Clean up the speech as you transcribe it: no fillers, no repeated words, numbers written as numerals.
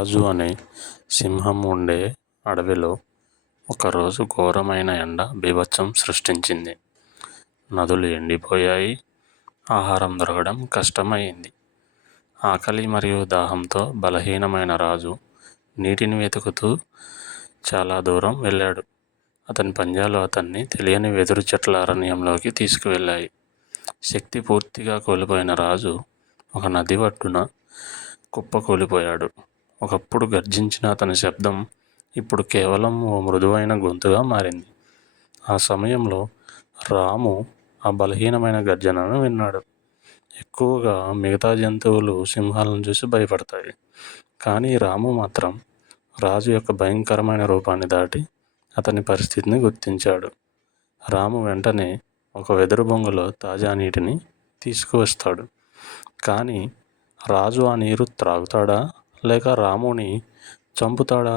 రాజు అనే సింహం ఉండే అడవిలో ఒకరోజు ఘోరమైన ఎండ బీభత్సం సృష్టించింది. నదులు ఎండిపోయాయి. ఆహారం దొరకడం కష్టమైంది. ఆకలి మరియు దాహంతో బలహీనమైన రాజు నీటిని వెతుకుతూ చాలా దూరం వెళ్ళాడు. అతని పంజాలు అతన్ని తెలియని వెదురు చెట్ల అరణ్యంలోకి తీసుకువెళ్ళాయి. శక్తి పూర్తిగా కోల్పోయిన రాజు ఒక నది ఒడ్డున కుప్పకూలిపోయాడు. ఒకప్పుడు గర్జించిన అతని శబ్దం ఇప్పుడు కేవలం ఓ మృదువైన గొంతుగా మారింది. ఆ సమయంలో రాము ఆ బలహీనమైన గర్జనను విన్నాడు. ఎక్కువగా మిగతా జంతువులు సింహాలను చూసి భయపడతాయి, కానీ రాము మాత్రం రాజు యొక్క భయంకరమైన రూపాన్ని దాటి అతని పరిస్థితిని గుర్తించాడు. రాము వెంటనే ఒక వెదురు బొంగులో తాజా నీటిని తీసుకువస్తాడు. కానీ రాజు ఆ నీరు త్రాగుతాడా లేక రాముని చంపుతాడా?